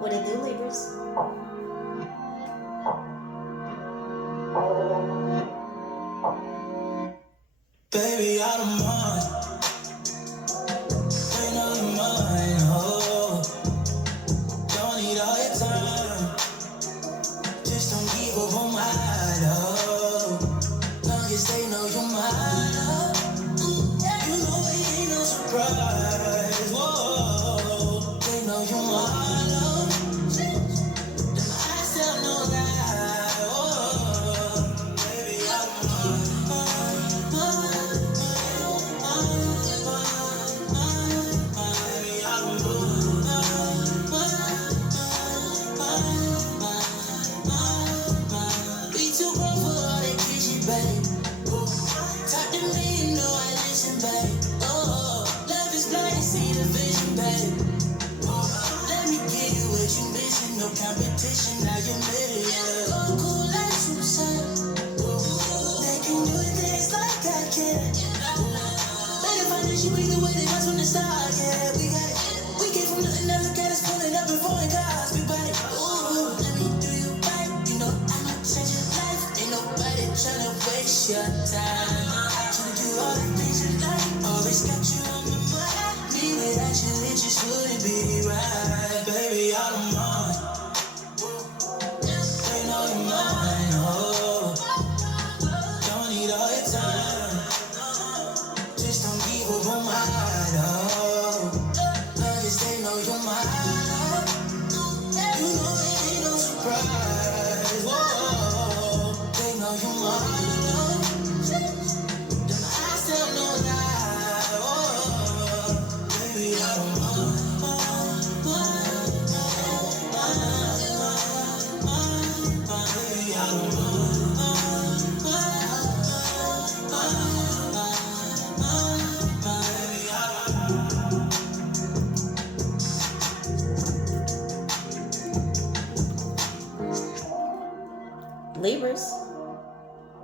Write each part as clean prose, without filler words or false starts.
What it do, Libras? Baby, I don't mind. Ain't no you mine, oh. Don't need all your time. Just don't give up on my love. Long as they know you're mine, oh. You know it ain't no surprise, whoa. They know you're mine, oh. Them eyes tell no lie, oh. Baby, I don't mind. Be too grown for all that kitchen, babe. Talk to me, you know I listen, babe. Oh, love is blind, you see the vision, babe. Let me give you what you missing, no competition, now you're made, yeah. Cool like suicide. They can do things like I can. Better find that you ain't the way they was from the start, yeah. We got it. We came from nothing, now look at us pulling up in foreign cars, we bought it. Ooh, let me do you right, you know I'ma change your life. Ain't nobody tryna waste your time. Tryna do all the things you like, always got you on my mind. Me without you, it just wouldn't be right. Baby, I don't mind. They know you're mine, oh. Don't need all your time. Just don't give up on my love. Long as they know you're mine. You know it ain't no surprise. Whoa, they know you're mine. Them eyes tell no lie. Oh, baby, I don't mind. Baby, I don't Libras.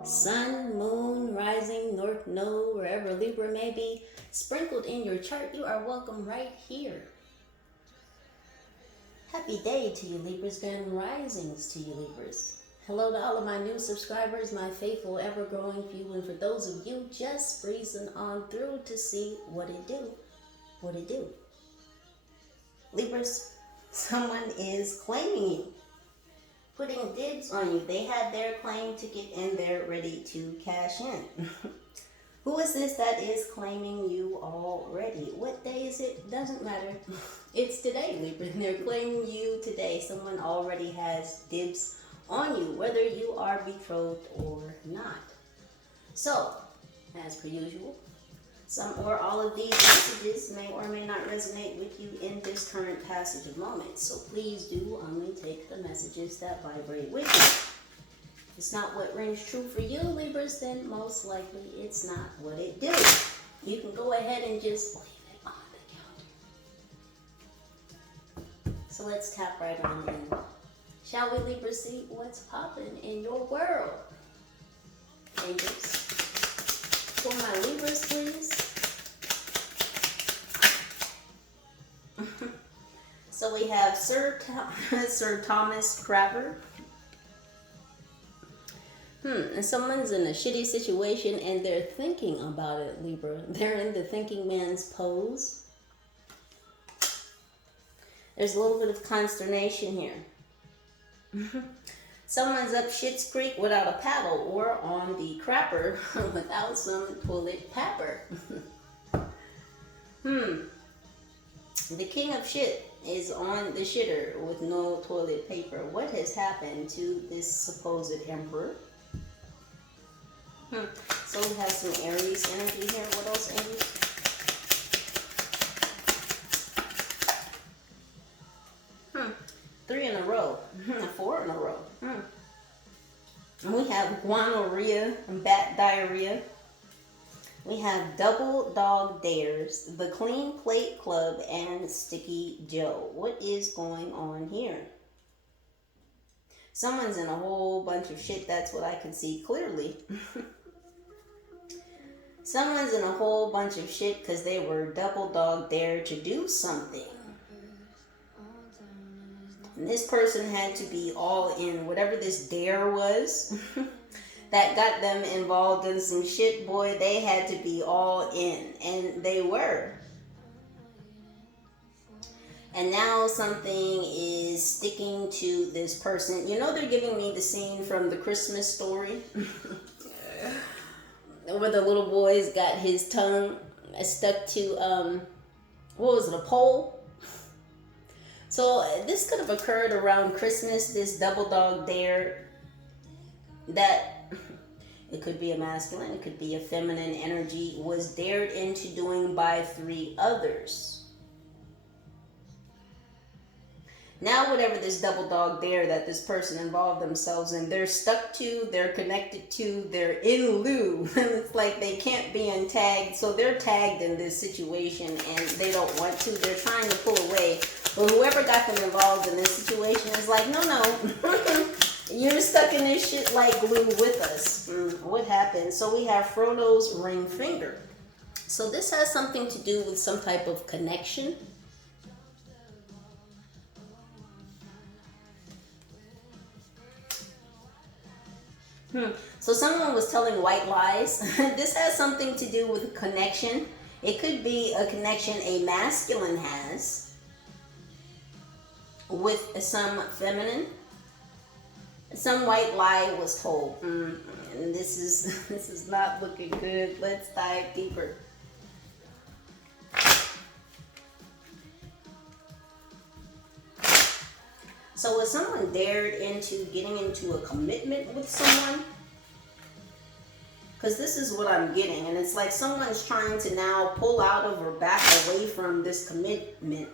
Sun, moon, rising, north node, wherever Libra may be sprinkled in your chart, you are welcome right here. Happy day to you, Libras. Grand risings to you, Libras. Hello to all of my new subscribers, my faithful, ever-growing few, and for those of you just breezing on through to see what it do. What it do. Libras, someone is claiming you, putting dibs on you. They had their claim ticket and they're ready to cash in. Who is this that is claiming you already? What day is it? Doesn't matter. It's today, Libra. They're claiming you today. Someone already has dibs on you, whether you are betrothed or not. So, as per usual, some or all of these messages may or may not resonate with you in this current passage of moments. So please do only take the messages that vibrate with you. If it's not what rings true for you, Libras, then most likely it's not what it do. You can go ahead and just leave it on the calendar. So let's tap right on in. Shall we, Libras, see what's popping in your world? Angels. For my Libras, please. So we have Sir Thomas Crapper. And someone's in a shitty situation and they're thinking about it, Libra. They're in the thinking man's pose. There's a little bit of consternation here. Someone's up Schitt's Creek without a paddle, or on the crapper without some toilet paper. The king of shit is on the shitter with no toilet paper. What has happened to this supposed emperor? So we have some Aries energy here. What else, Aries? Three in a row. 4 in a row. And we have gonorrhea and bat diarrhea. We have double dog dares, the Clean Plate Club, and Sticky Joe. What is going on here? Someone's in a whole bunch of shit. That's what I can see clearly. Someone's in a whole bunch of shit because they were double dog dare to do something. And this person had to be all in. Whatever this dare was that got them involved in some shit, boy, they had to be all in. And they were. And now something is sticking to this person. You know, they're giving me the scene from the Christmas Story. Where the little boy's got his tongue stuck to, what was it, a pole? So this could have occurred around Christmas, this double dog dare. That, it could be a masculine, it could be a feminine energy, was dared into doing by 3 others. Now, whatever this double dog dare that this person involved themselves in, they're stuck to, they're connected to, they're in lieu. And it's like they can't be untagged. So they're tagged in this situation and they don't want to. They're trying to pull away. But whoever got them involved in this situation is like, no. You're stuck in this shit like glue with us. What happened? So we have Frodo's ring finger. So this has something to do with some type of connection. So someone was telling white lies. This has something to do with a connection. It could be a connection a masculine has with some feminine. Some white lie was told. And this is not looking good. Let's dive deeper. So was someone dared into getting into a commitment with someone? Because this is what I'm getting. And it's like someone's trying to now pull out of or back away from this commitment.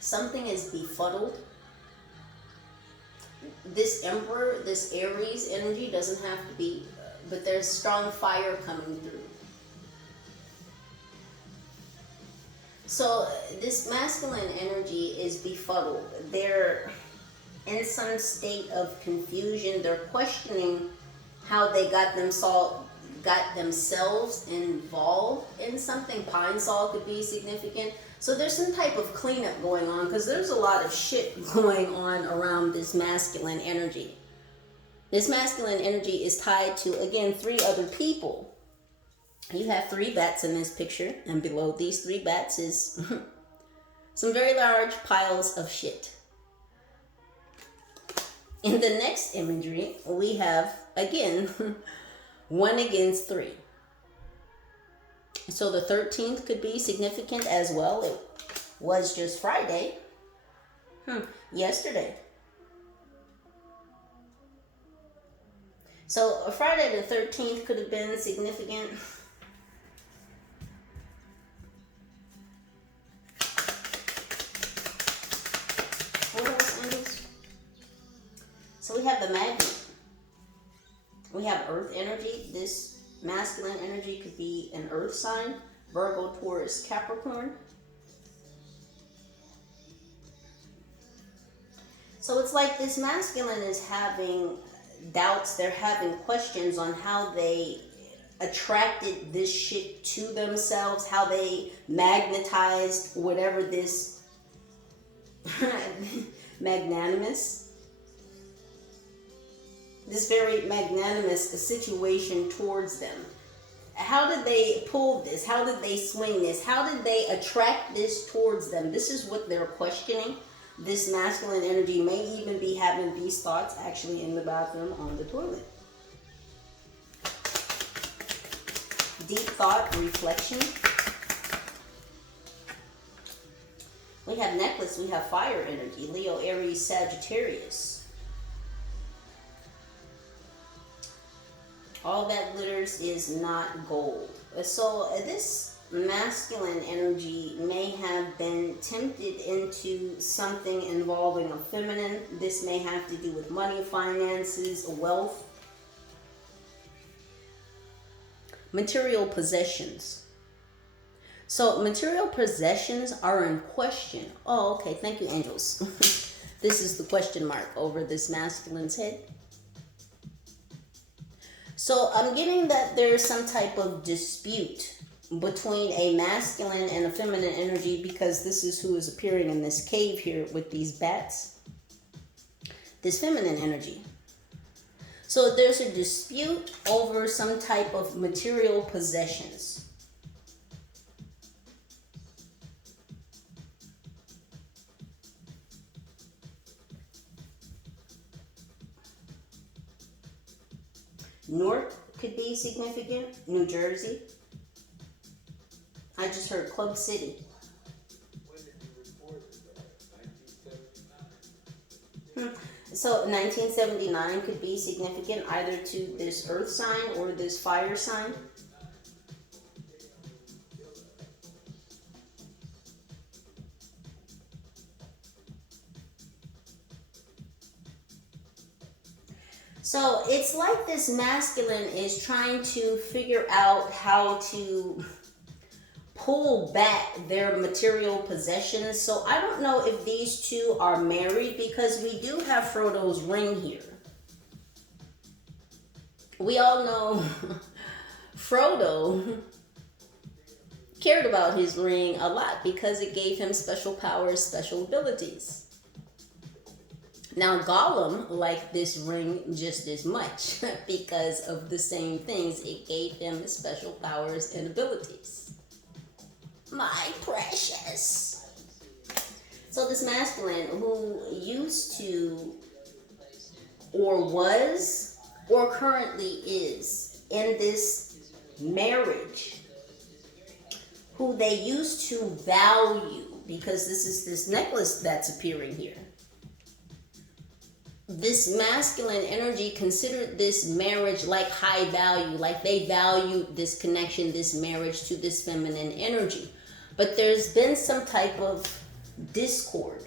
Something is befuddled. This Emperor, this Aries energy doesn't have to be, but there's strong fire coming through. So this masculine energy is befuddled. They're in some state of confusion. They're questioning how they got themselves involved in something. Pine Sol could be significant. So there's some type of cleanup going on because there's a lot of shit going on around this masculine energy. This masculine energy is tied to, again, 3 other people. You have 3 bats in this picture, and below these 3 bats is some very large piles of shit. In the next imagery, we have, again, 1 against 3. So the 13th could be significant as well. It was just Friday. Yesterday. So Friday the 13th could have been significant. So we have the magnet. We have earth energy. This masculine energy could be an earth sign. Virgo, Taurus, Capricorn. So it's like this masculine is having doubts. They're having questions on how they attracted this shit to themselves. How they magnetized whatever this magnanimous. This very magnanimous situation towards them. How did they pull this? How did they swing this? How did they attract this towards them? This is what they're questioning. This masculine energy may even be having these thoughts actually in the bathroom on the toilet. Deep thought, reflection. We have necklace, we have fire energy. Leo, Aries, Sagittarius. All that glitters is not gold. So this masculine energy may have been tempted into something involving a feminine. This may have to do with money, finances, wealth, material possessions. So material possessions are in question. Oh, okay. Thank you, angels. This is the question mark over this masculine's head. So I'm getting that there's some type of dispute between a masculine and a feminine energy, because this is who is appearing in this cave here with these bats. This feminine energy. So there's a dispute over some type of material possessions. North could be significant. New Jersey. I just heard Club City. When did you report that? 1979. So 1979 could be significant either to this earth sign or this fire sign. So it's like this masculine is trying to figure out how to pull back their material possessions. So I don't know if these two are married, because we do have Frodo's ring here. We all know Frodo cared about his ring a lot because it gave him special powers, special abilities. Now Gollum liked this ring just as much because of the same things. It gave him special powers and abilities. My precious. So this masculine who used to, or was, or currently is in this marriage, who they used to value, because this is this necklace that's appearing here. This masculine energy considered this marriage like high value, like they valued this connection, this marriage to this feminine energy. But there's been some type of discord.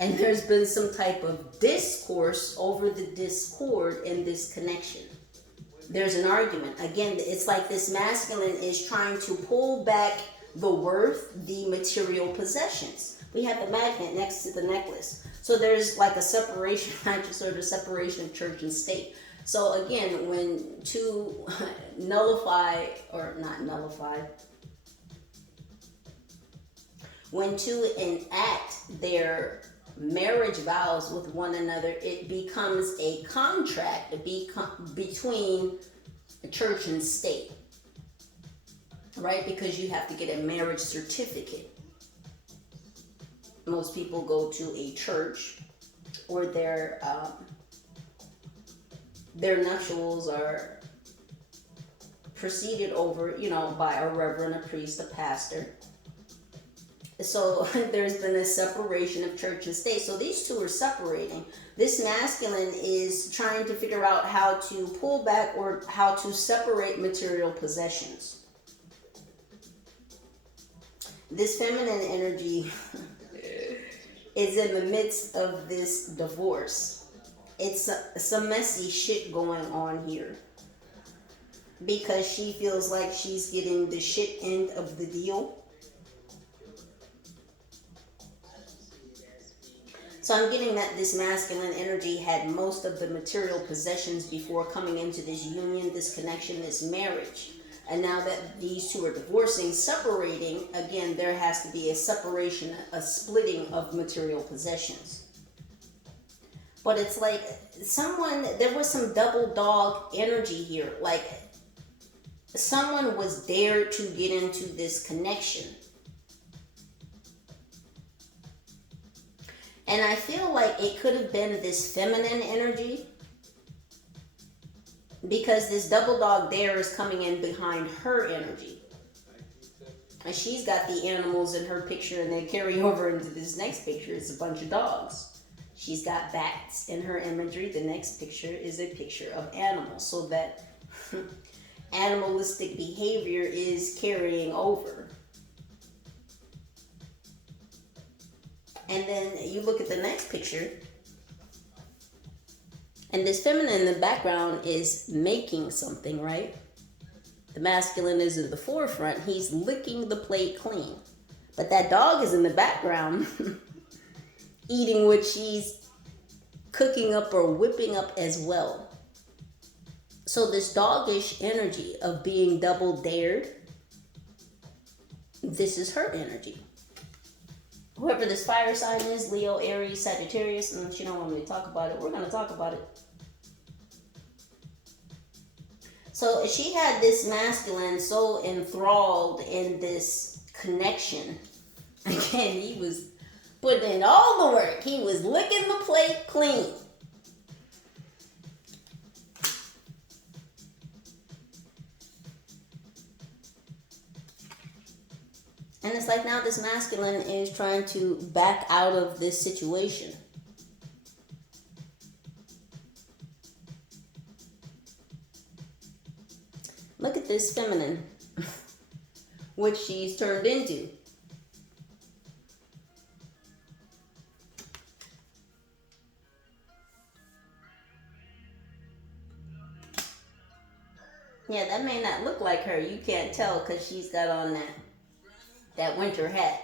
And there's been some type of discourse over the discord in this connection. There's an argument. Again, it's like this masculine is trying to pull back the worth, the material possessions. We have the magnet next to the necklace. So there's like a separation, I just heard a separation of church and state. So again, when two nullify, or not nullify, when two enact their marriage vows with one another, it becomes a contract between church and state, right? Because you have to get a marriage certificate. Most people go to a church, or their nuptials are preceded over, by a reverend, a priest, a pastor. So there's been a separation of church and state. So these two are separating. This masculine is trying to figure out how to pull back or how to separate material possessions. This feminine energy is in the midst of this divorce. It's some messy shit going on here, because she feels like she's getting the shit end of the deal. So I'm getting that this masculine energy had most of the material possessions before coming into this union, this connection, this marriage. And now that these two are divorcing, separating, again, there has to be a separation, a splitting of material possessions. But it's like there was some double dog energy here. Like someone was there to get into this connection. And I feel like it could have been this feminine energy, because this double dog there is coming in behind her energy. And she's got the animals in her picture, and they carry over into this next picture. It's a bunch of dogs. She's got bats in her imagery. The next picture is a picture of animals. So that animalistic behavior is carrying over. And then you look at the next picture, and this feminine in the background is making something, right? The masculine is in the forefront. He's licking the plate clean. But that dog is in the background eating what she's cooking up or whipping up as well. So this doggish energy of being double dared, this is her energy. Whoever this fire sign is, Leo, Aries, Sagittarius, and she don't want me to talk about it, we're going to talk about it. So she had this masculine so enthralled in this connection. Again, he was putting in all the work. He was licking the plate clean. And it's like now this masculine is trying to back out of this situation. Look at this feminine, which she's turned into. Yeah, that may not look like her. You can't tell because she's got on that winter hat.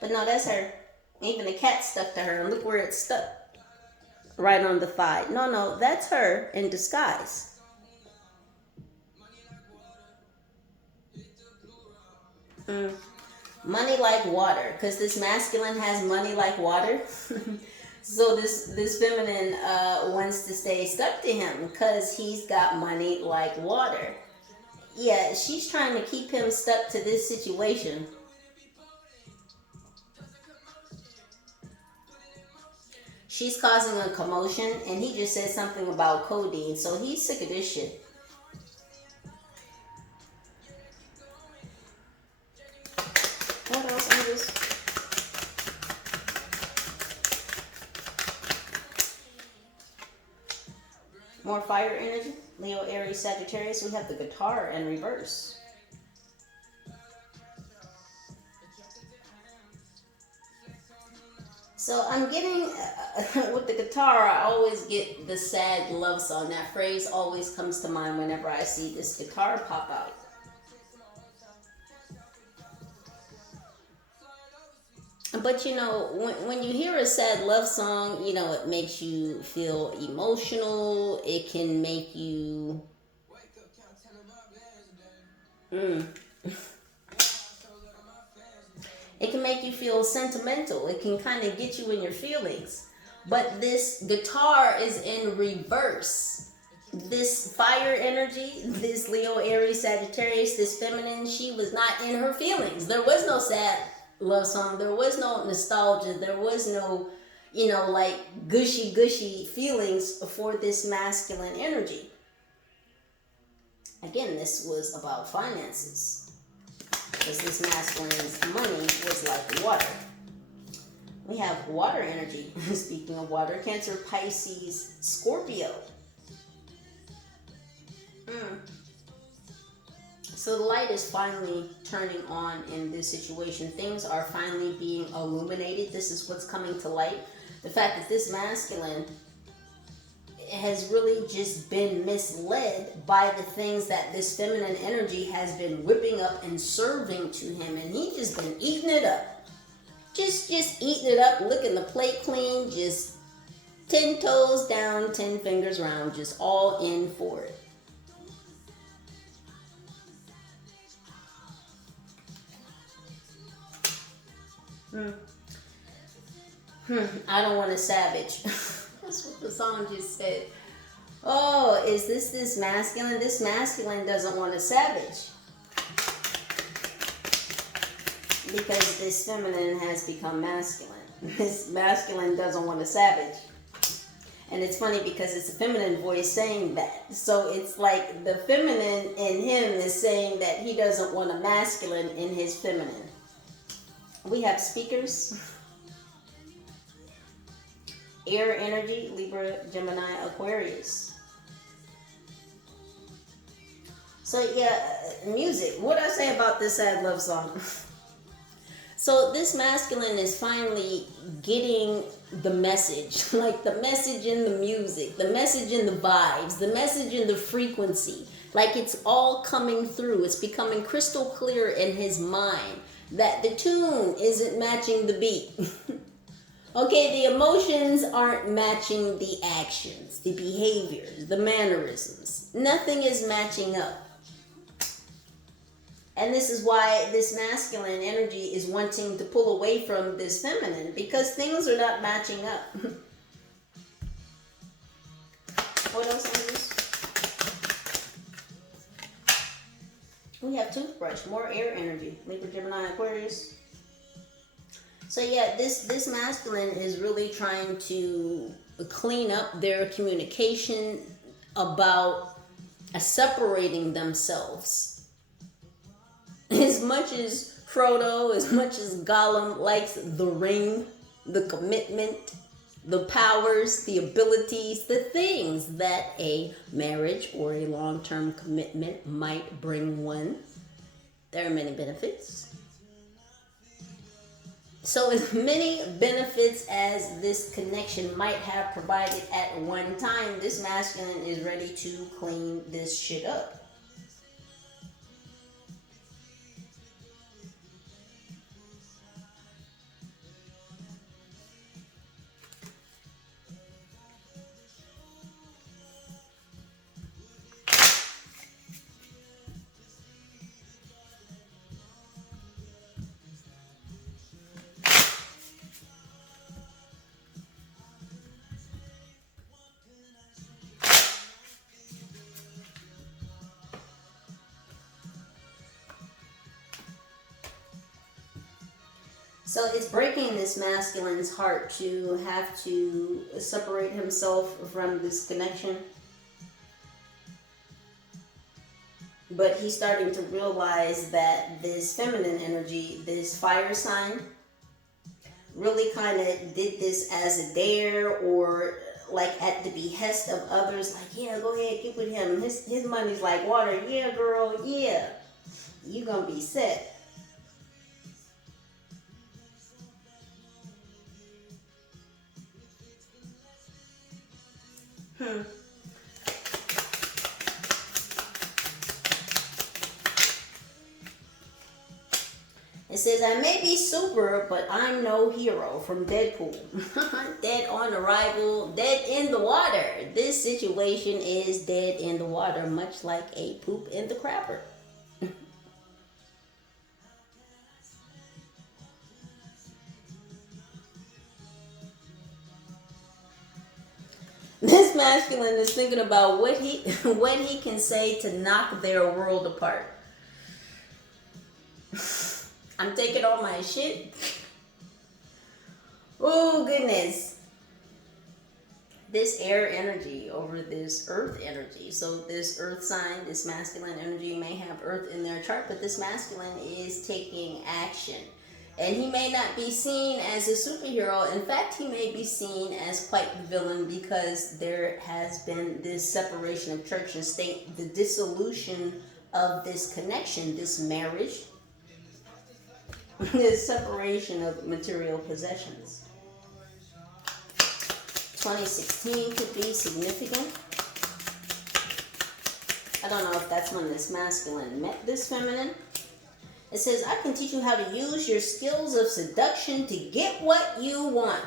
But no, that's her. Even the cat stuck to her. And look where it's stuck. Right on the thigh. No, that's her in disguise. Money like water. Because this masculine has money like water. So this feminine wants to stay stuck to him because he's got money like water. Yeah, she's trying to keep him stuck to this situation. She's causing a commotion, and he just said something about codeine, so he's sick of this shit. What else on this? More fire energy. Leo, Aries, Sagittarius. We have the guitar in reverse. So I'm getting, with the guitar, I always get the sad love song. That phrase always comes to mind whenever I see this guitar pop out. But you know, when you hear a sad love song, you know, it makes you feel emotional. It can make you... It can make you feel sentimental. It can kind of get you in your feelings. But this guitar is in reverse. This fire energy, this Leo, Aries, Sagittarius, this feminine, she was not in her feelings. There was no sad love song. There was no nostalgia. There was no, you know, like gushy feelings for this masculine energy. Again, this was about finances. Because this masculine's money was like water. We have water energy. Speaking of water, Cancer, Pisces, Scorpio. So the light is finally turning on in this situation. Things are finally being illuminated. This is what's coming to light. The fact that this masculine has really just been misled by the things that this feminine energy has been whipping up and serving to him. And he just been eating it up. Just eating it up, licking the plate clean, just 10 toes down, 10 fingers round, just all in for it. I don't want a savage. That's what the song just said. Oh, is this masculine? This masculine doesn't want a savage. Because this feminine has become masculine. This masculine doesn't want a savage. And it's funny because it's a feminine voice saying that. So it's like the feminine in him is saying that he doesn't want a masculine in his feminine. We have speakers. Air energy, Libra, Gemini, Aquarius. So yeah, music. What did I say about this sad love song? So this masculine is finally getting the message. Like the message in the music, the message in the vibes, the message in the frequency. Like it's all coming through. It's becoming crystal clear in his mind that the tune isn't matching the beat. Okay, the emotions aren't matching the actions, the behaviors, the mannerisms. Nothing is matching up. And this is why this masculine energy is wanting to pull away from this feminine, because things are not matching up. What else is this? We have toothbrush, more air energy. Libra, Gemini, Aquarius. So yeah, this masculine is really trying to clean up their communication about separating themselves. As much as Frodo, as much as Gollum likes the ring, the commitment, the powers, the abilities, the things that a marriage or a long-term commitment might bring one, there are many benefits. So as many benefits as this connection might have provided at one time, this masculine is ready to clean this shit up. So it's breaking this masculine's heart to have to separate himself from this connection. But he's starting to realize that this feminine energy, this fire sign, really kind of did this as a dare, or like at the behest of others. Like, yeah, go ahead, get with him. His money's like water. Yeah, girl, yeah. You gonna be set. It says, I may be super, but I'm no hero, from Deadpool. Dead on arrival, dead in the water. This situation is dead in the water, much like a poop in the crapper. This masculine is thinking about what he can say to knock their world apart. I'm taking all my shit. Oh, goodness. This air energy over this earth energy. So this earth sign, this masculine energy may have earth in their chart, but this masculine is taking action. And he may not be seen as a superhero. In fact, he may be seen as quite the villain, because there has been this separation of church and state, the dissolution of this connection, this marriage, this separation of material possessions. 2016 could be significant. I don't know if that's when this masculine met this feminine. It says, I can teach you how to use your skills of seduction to get what you want.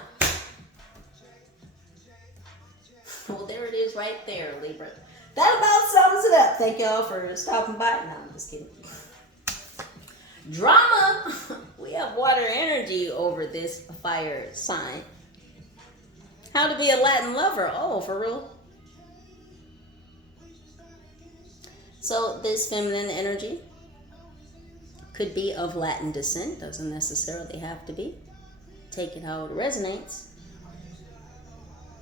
Well, there it is right there, Libra. That about sums it up. Thank y'all for stopping by. No, I'm just kidding. Drama. We have water energy over this fire sign. How to be a Latin lover. Oh, for real? So this feminine energy could be of Latin descent. Doesn't necessarily have to be. Take it how it resonates.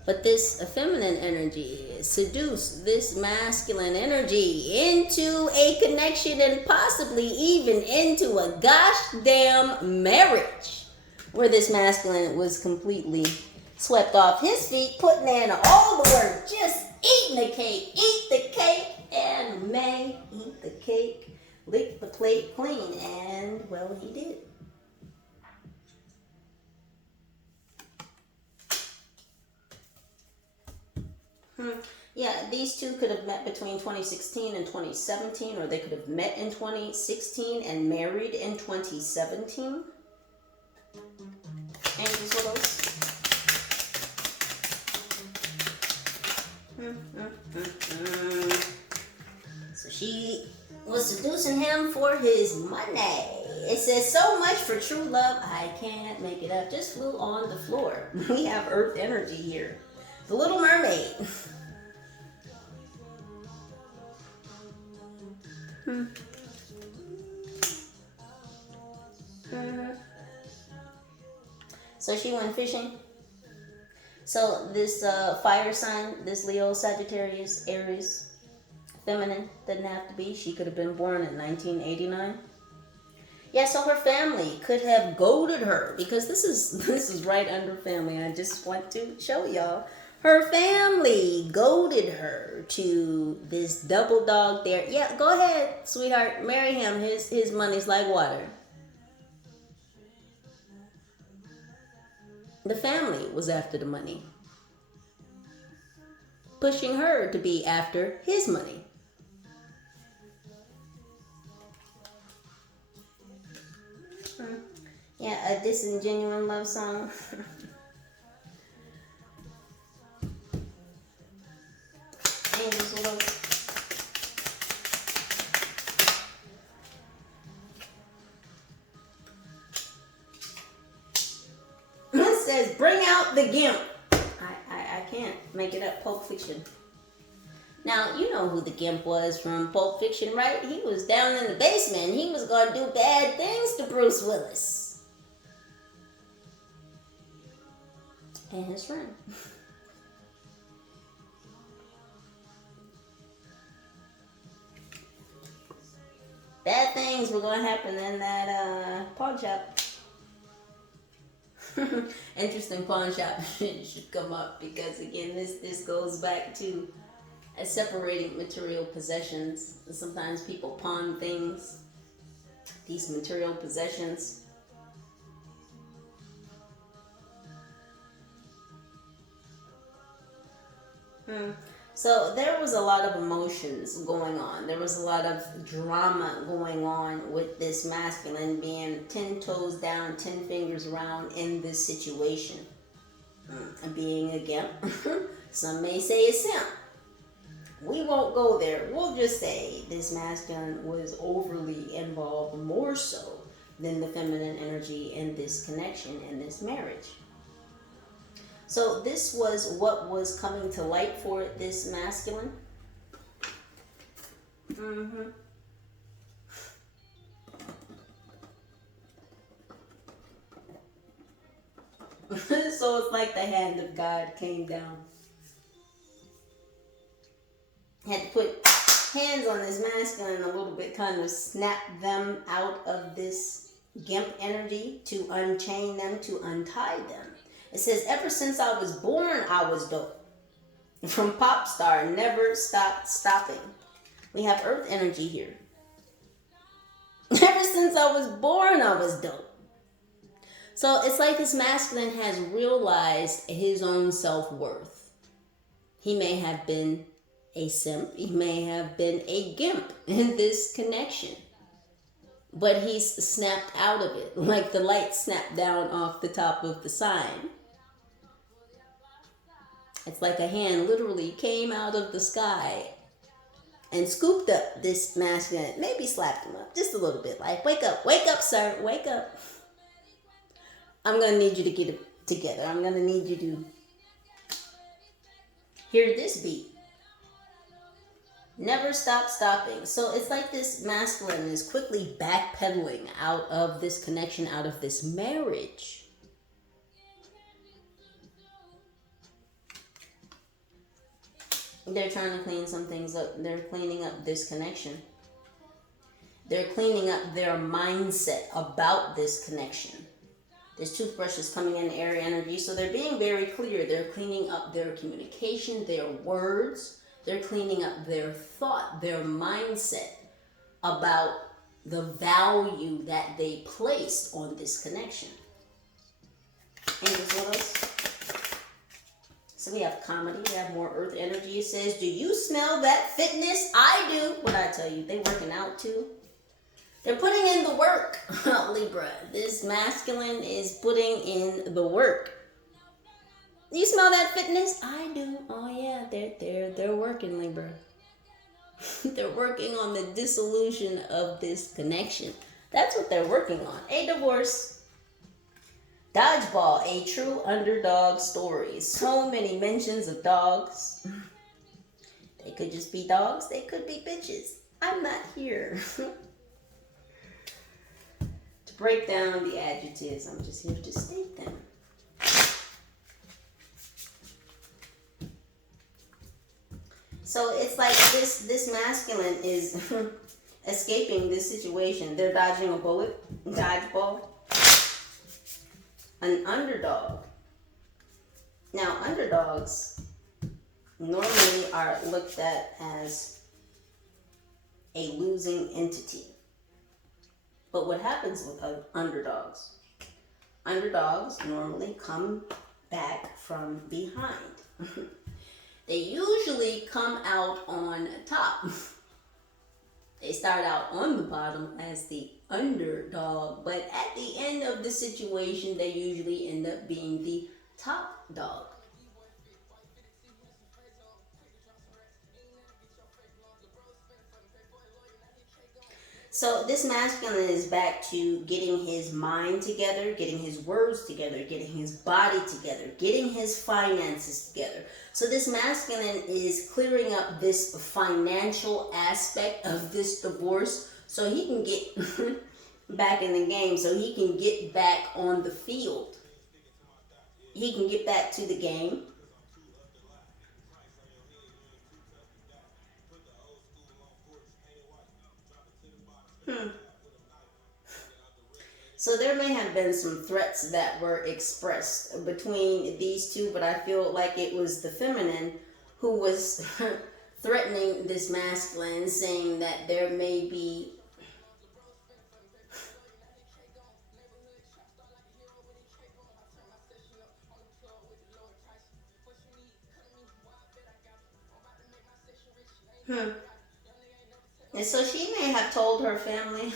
But this feminine energy seduce this masculine energy into a connection, and possibly even into a gosh damn marriage, where this masculine was completely swept off his feet, putting in all the work, just eating the cake, and may eat the cake, lick the plate clean, and well, he did. Yeah, these two could have met between 2016 and 2017, or they could have met in 2016 and married in 2017. And what else? So she was seducing him for his money. It says, so much for true love, I can't make it up. Just flew on the floor. We have earth energy here. The Little Mermaid. So she went fishing. So this fire sign, this Leo, Sagittarius, Aries, feminine, doesn't have to be. She could have been born in 1989. Yeah, so her family could have goaded her, because this is right under family. I just want to show y'all. Her family goaded her to this double dog dare. Yeah, go ahead, sweetheart, marry him. His money's like water. The family was after the money, pushing her to be after his money. Yeah, a disingenuine love song. Angels will love. It says, bring out the gimp. I can't make it up. Pulp Fiction. Now, you know who the gimp was from Pulp Fiction, right? He was down in the basement. He was going to do bad things to Bruce Willis and his friend. Bad things were going to happen in that pawn shop. Interesting pawn shop should come up, because again, this goes back to separating material possessions. Sometimes people pawn things, these material possessions. So there was a lot of emotions going on. There was a lot of drama going on with this masculine being 10 toes down, 10 fingers around in this situation. Being a gimp. Some may say a simp. We won't go there. We'll just say this masculine was overly involved, more so than the feminine energy in this connection, in this marriage. So this was what was coming to light for this masculine. So it's like the hand of God came down. Had to put hands on this masculine a little bit, kind of snap them out of this gimp energy, to unchain them, to untie them. It says, ever since I was born, I was dope. From pop star, never stopped stopping. We have earth energy here. Ever since I was born, I was dope. So it's like this masculine has realized his own self-worth. He may have been a simp. He may have been a gimp in this connection. But he's snapped out of it, like the light snapped down off the top of the sign. It's like a hand literally came out of the sky and scooped up this masculine, maybe slapped him up just a little bit, like, wake up, sir, wake up. I'm going to need you to get it together. I'm going to need you to hear this beat. Never stop stopping. So it's like this masculine is quickly backpedaling out of this connection, out of this marriage. They're trying to clean some things up. They're cleaning up this connection. They're cleaning up their mindset about this connection. This toothbrush is coming in air energy, so they're being very clear. They're cleaning up their communication, their words. They're cleaning up their thought, their mindset about the value that they placed on this connection. Angels with us. So we have comedy, we have more earth energy. It says, do you smell that fitness? I do. What I tell you, they working out too. They're putting in the work, Libra. This masculine is putting in the work. You smell that fitness? I do. Oh yeah, they're working, Libra. They're working on the dissolution of this connection. That's what they're working on. A divorce. Dodgeball, a true underdog story. So many mentions of dogs. They could just be dogs. They could be bitches. I'm not here to break down the adjectives. I'm just here to state them. So it's like this masculine is escaping this situation. They're dodging a bullet, dodgeball. An underdog. Now, underdogs normally are looked at as a losing entity. But what happens with underdogs? Underdogs normally come back from behind. They usually come out on top. They start out on the bottom as the underdog, but at the end of the situation, they usually end up being the top dog. So this masculine is back to getting his mind together, getting his words together, getting his body together, getting his finances together. So this masculine is clearing up this financial aspect of this divorce so he can get back in the game, so he can get back on the field. He can get back to the game. So there may have been some threats that were expressed between these two, but I feel like it was the feminine who was threatening this masculine, saying that there may be And so she may have told her family,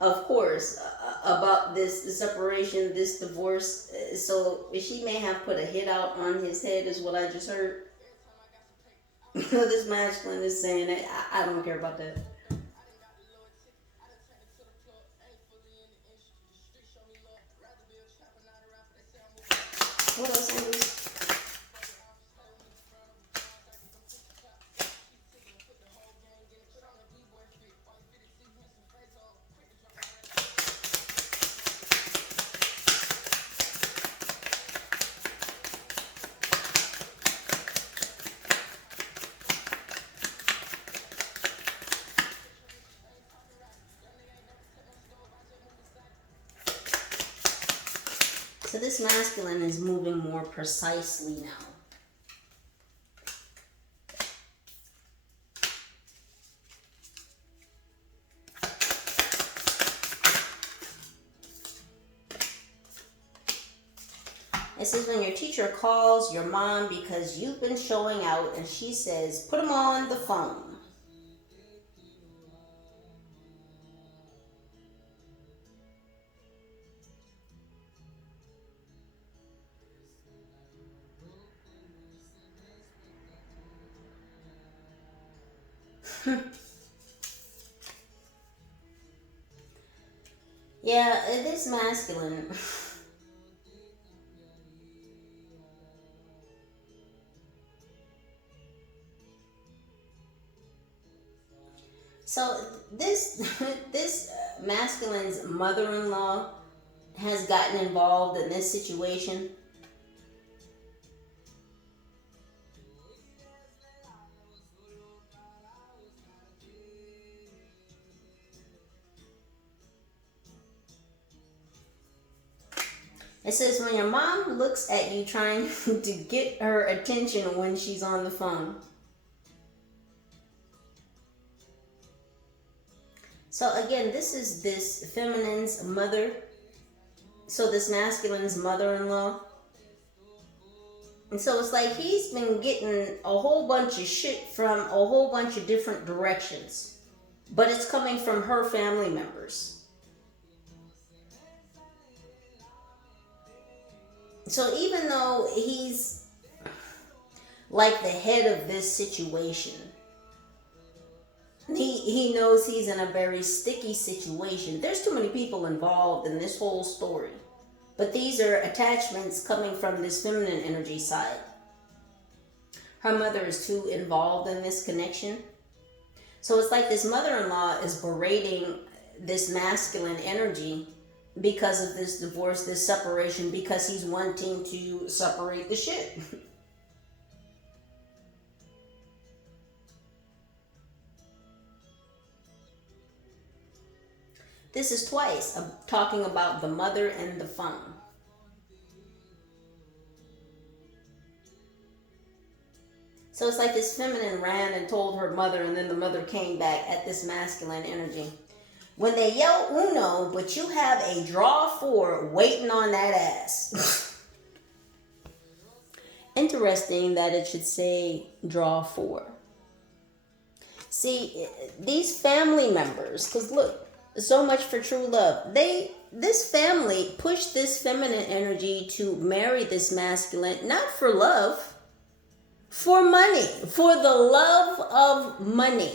of course, about this separation, this divorce. So she may have put a hit out on his head, is what I just heard. This masculine is saying that I don't care about that. What else, English? So this masculine is moving more precisely now. It says when your teacher calls your mom because you've been showing out and she says, put them on the phone. Yeah, it is masculine. So this masculine's mother-in-law has gotten involved in this situation. It says when your mom looks at you trying to get her attention when she's on the phone. So again, this is this feminine's mother. So this masculine's mother-in-law. And so it's like he's been getting a whole bunch of shit from a whole bunch of different directions. But it's coming from her family members. So even though he's like the head of this situation, he knows he's in a very sticky situation. There's too many people involved in this whole story. But these are attachments coming from this feminine energy side. Her mother is too involved in this connection. So it's like this mother-in-law is berating this masculine energy because of this divorce, this separation, because he's wanting to separate the shit. This is twice talking about the mother and the phone. So it's like this feminine ran and told her mother, and then the mother came back at this masculine energy. When they yell Uno, but you have a draw 4 waiting on that ass. Interesting that it should say draw 4. See, these family members, because look, so much for true love. This family pushed this feminine energy to marry this masculine, not for love, for money, for the love of money.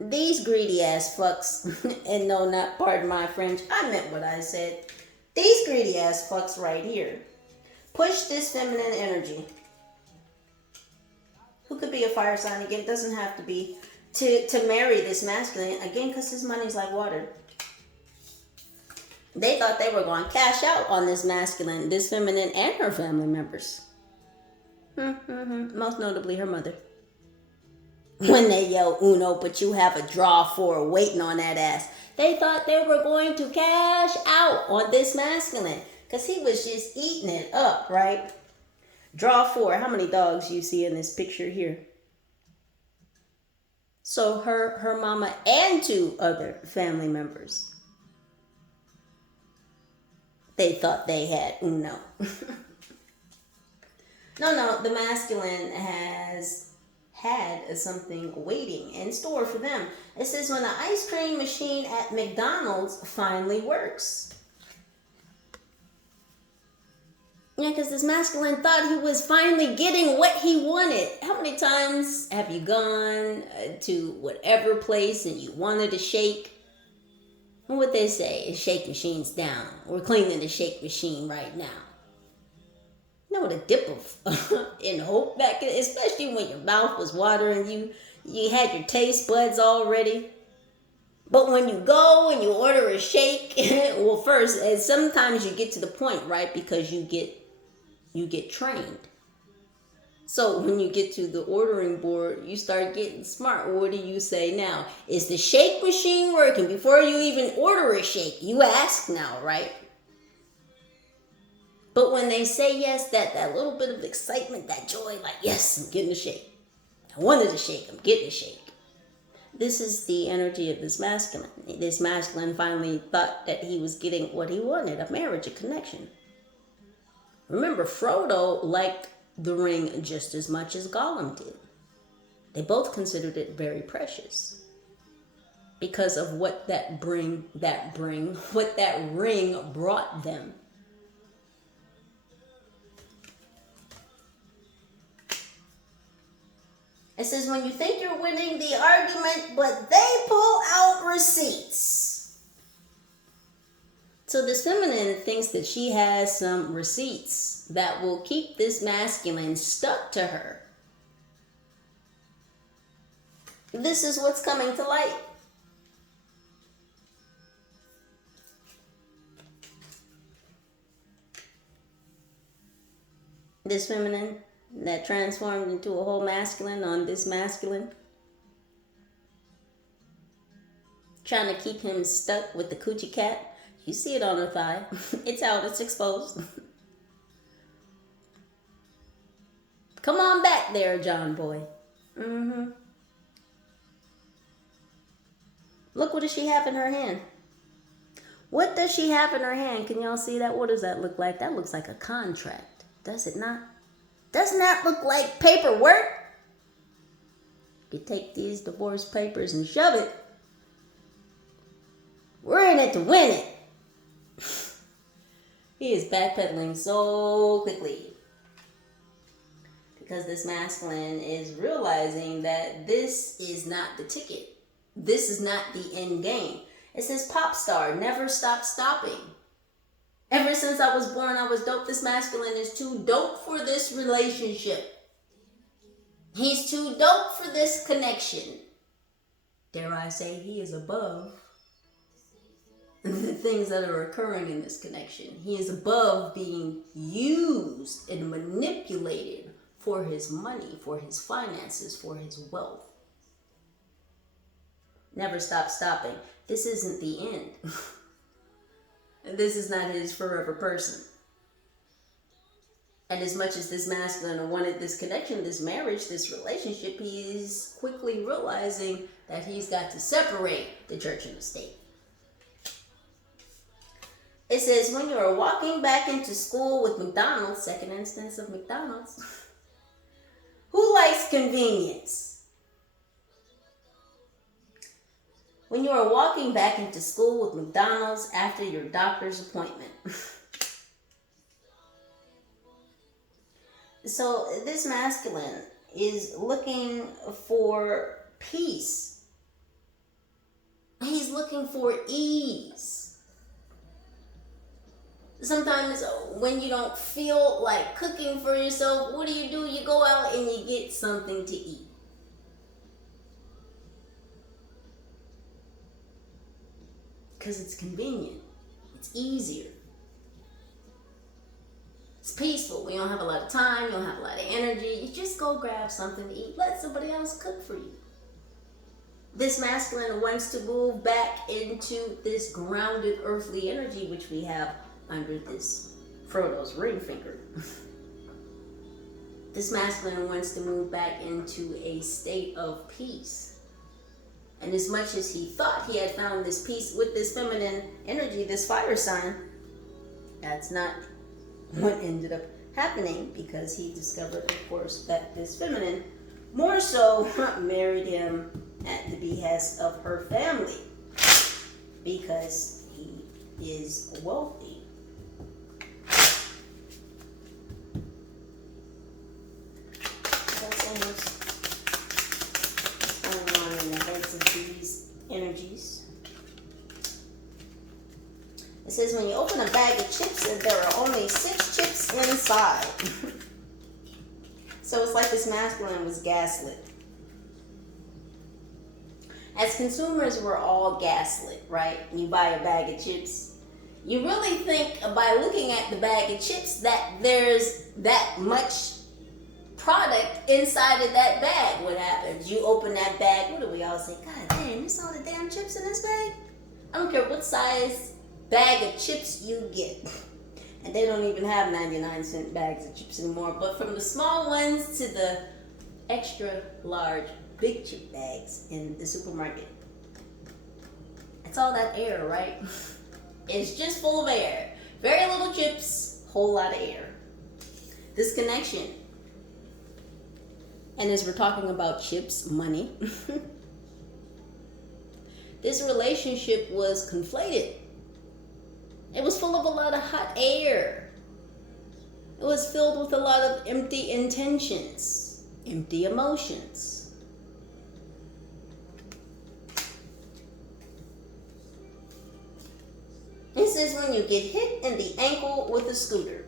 These greedy ass fucks, and no, not pardon my French, I meant what I said. These greedy ass fucks right here push this feminine energy. Who could be a fire sign again? Doesn't have to be. To marry this masculine, again, because his money's like water. They thought they were going to cash out on this masculine, this feminine, and her family members. Most notably her mother. When they yell Uno, but you have a draw 4 waiting on that ass. They thought they were going to cash out on this masculine, because he was just eating it up, right? Draw 4. How many dogs you see in this picture here? So her mama and 2 other family members, they thought they had Uno. No, the masculine has had something waiting in store for them. It says when the ice cream machine at McDonald's finally works. Yeah, because this masculine thought he was finally getting what he wanted. How many times have you gone to whatever place and you wanted a shake? And what they say is shake machine's down. We're cleaning the shake machine right now. You know, the dip of in hope back, especially when your mouth was watering, you had your taste buds already. But when you go and you order a shake, well, first, and sometimes you get to the point, right? Because you get trained. So when you get to the ordering board, you start getting smart. What do you say now? Is the shake machine working? Before you even order a shake, you ask now, right? But when they say yes, that little bit of excitement, that joy, like, yes, I'm getting a shake. I wanted a shake, I'm getting a shake. This is the energy of this masculine. This masculine finally thought that he was getting what he wanted, a marriage, a connection. Remember, Frodo liked the ring just as much as Gollum did. They both considered it very precious because of what that ring brought them. It says when you think you're winning the argument, but they pull out receipts. So this feminine thinks that she has some receipts that will keep this masculine stuck to her. This is what's coming to light. This feminine that transformed into a whole masculine on this masculine, trying to keep him stuck with the coochie cat. You see it on her thigh. It's out, it's exposed. Come on back there, John boy. Look, what does she have in her hand? What does she have in her hand? Can y'all see that? What does that look like? That looks like a contract. Does it not? Doesn't that look like paperwork? You take these divorce papers and shove it. We're in it to win it. He is backpedaling so quickly. Because this masculine is realizing that this is not the ticket. This is not the end game. It says pop star, never stop stopping. Ever since I was born, I was dope. This masculine is too dope for this relationship. He's too dope for this connection. Dare I say he is above the things that are occurring in this connection. He is above being used and manipulated for his money, for his finances, for his wealth. Never stop stopping. This isn't the end. This is not his forever person. And as much as this masculine wanted this connection, this marriage, this relationship, he is quickly realizing that he's got to separate the church and the state. It says, when you are walking back into school with McDonald's, second instance of McDonald's, who likes convenience? When you are walking back into school with McDonald's after your doctor's appointment. So this masculine is looking for peace. He's looking for ease. Sometimes when you don't feel like cooking for yourself, what do? You go out and you get something to eat. Because it's convenient. It's easier. It's peaceful. We don't have a lot of time. You don't have a lot of energy. You just go grab something to eat. Let somebody else cook for you. This masculine wants to move back into this grounded earthly energy, which we have under this Frodo's ring finger. This masculine wants to move back into a state of peace. And as much as he thought he had found this peace with this feminine energy, this fire sign, that's not what ended up happening, because he discovered, of course, that this feminine more so married him at the behest of her family because he is wealthy. That's almost what's going on in the heads of these energies. It says when you open a bag of chips, there are only 6 chips inside. So it's like this masculine was gaslit. As consumers, we're all gaslit, right? You buy a bag of chips. You really think by looking at the bag of chips that there's that much product inside of that bag. What happens? You open that bag. What do we all say? God damn, there's all the damn chips in this bag? I don't care what size bag of chips you get. And they don't even have 99-cent bags of chips anymore. But from the small ones to the extra large big chip bags in the supermarket, it's all that air, right? It's just full of air. Very little chips, whole lot of air. This connection, and as we're talking about chips, money, this relationship was conflated. It was full of a lot of hot air. It was filled with a lot of empty intentions, empty emotions. It says when you get hit in the ankle with a scooter.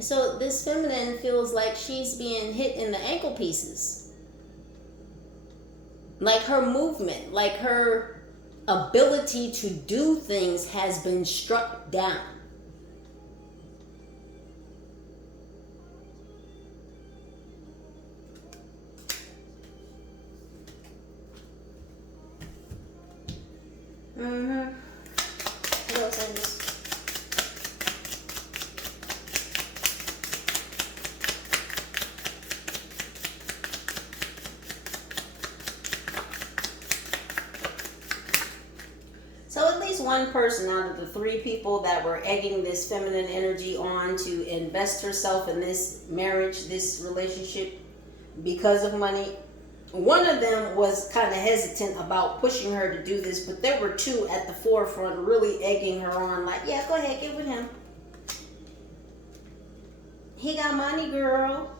So this feminine feels like she's being hit in the ankle pieces. Like her movement, like her ability to do things has been struck down. What else is this? So at least one person out of the 3 people that were egging this feminine energy on to invest herself in this marriage, this relationship, because of money, one of them was kind of hesitant about pushing her to do this, but there were two at the forefront really egging her on, like, yeah, go ahead, get with him. He got money, girl.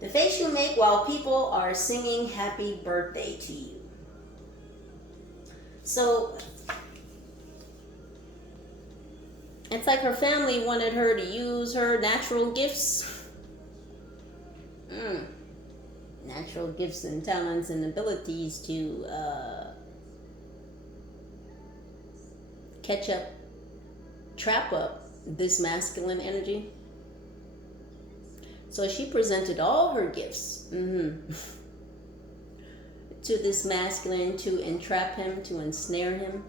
The face you make while people are singing happy birthday to you. So it's like her family wanted her to use her natural gifts. Natural gifts and talents and abilities to catch up, trap up this masculine energy. So she presented all her gifts to this masculine to entrap him, to ensnare him.